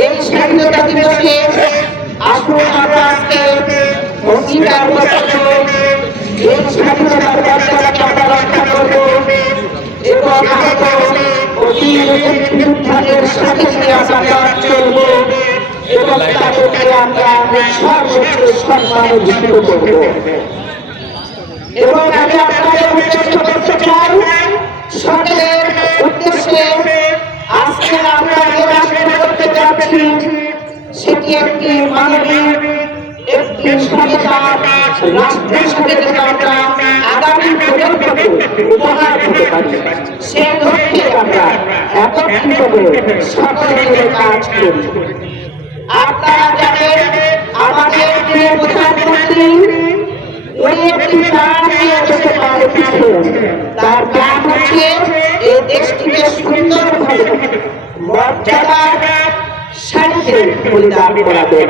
এই স্বাধীনতা দিবসে আসুন আমরা আজকে অঙ্গীকার করব এই স্বাধীনতার মর্যাদাকে আমরা রক্ষা করব এবং অধীনের সাথে নিয়ে আমরা চলব এবং তাদেরকে আমরা সর্বোচ্চ সম্মান দিতে করব। এবং আমি আপনাদের উদ্দেশ্য করতে চাই, সকলের উদ্দেশ্যে আজকে আমরা যে রাষ্ট্র করতে যাচ্ছি সেটি একটি মানবিক একটি সচেতন রাষ্ট্রের সাথে আমরা আগামী প্রজন্মকে উপহার দিতে পারি, সে লক্ষ্যে আমরা একত্রিতভাবে সকলে মিলে কাজ করি। আপনারা জানেন আমাদের প্রিয় প্রধানমন্ত্রী উনি একটি প্রাণ নিয়ে যেতে পারেছিলেন, তার প্রাণ হচ্ছে এই দেশটিকে সুন্দরভাবে মর্যাদার সাথে বলিদান করাবেন।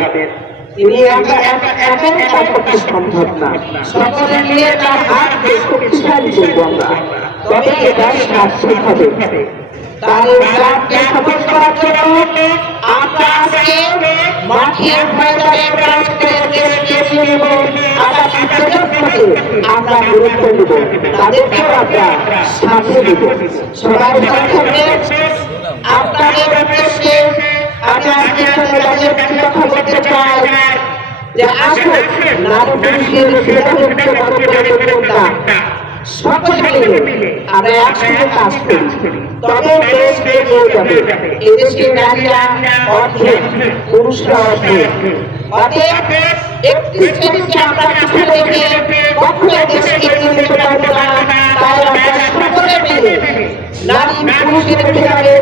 তিনি একের কাজ করতে সম্ভব না, সকলে মিলে তার হাতকে শক্তিশালী করব আমরা, তবে এটা সার্থক হবে। তার প্রাণকে সফল করার জন্য আমরা আজকে মাঠের ময়দানে কাজ করে দেশকে নেব, আগামী প্রজন্মকে আমরা গুরুত্ব দেব, তাদেরকেও আমরা সাথে দেব। সবাই সংক্ষেপে আপনাদের উদ্দেশ্যে আমি আজকে কথা বলতে চাই যে আসুন নারী পুরুষের সকলে মিলে আমরা একসঙ্গে কাজ করি, তবে দেশ এগিয়ে যাবে। এদেশে নারীরা অর্ধেক, পুরুষরা অর্ধেক, অতএব একটি শ্রেণীকে আমরা পিছনে রেখে কখনো দেশকে এগিয়ে যেতে পারবো না। তাই আমরা সকলে মিলে নারী পুরুষের বিচারে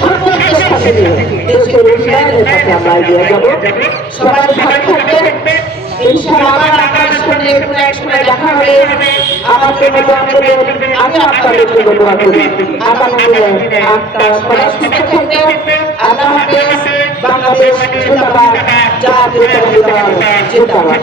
সকলকে সাথে নিয়ে দেশের উন্নয়নের পথে আমরা এগিয়ে যাবো। সবাই ভালো থাকবেন। ইনশাআল্লাহ আবার আপনাদের সঙ্গে কোনো এক সময় দেখা হবে। আমার জন্য দোয়া করবেন, আমি আপনাদের জন্য দোয়া করি। আগামী দিনে আপনারা সবাই সুস্থ থাকবেন। আল্লাহ হাফেজ। বাংলাদেশ জিন্দাবাদ, জাতীয়তাবাদী দল জিন্দাবাদ।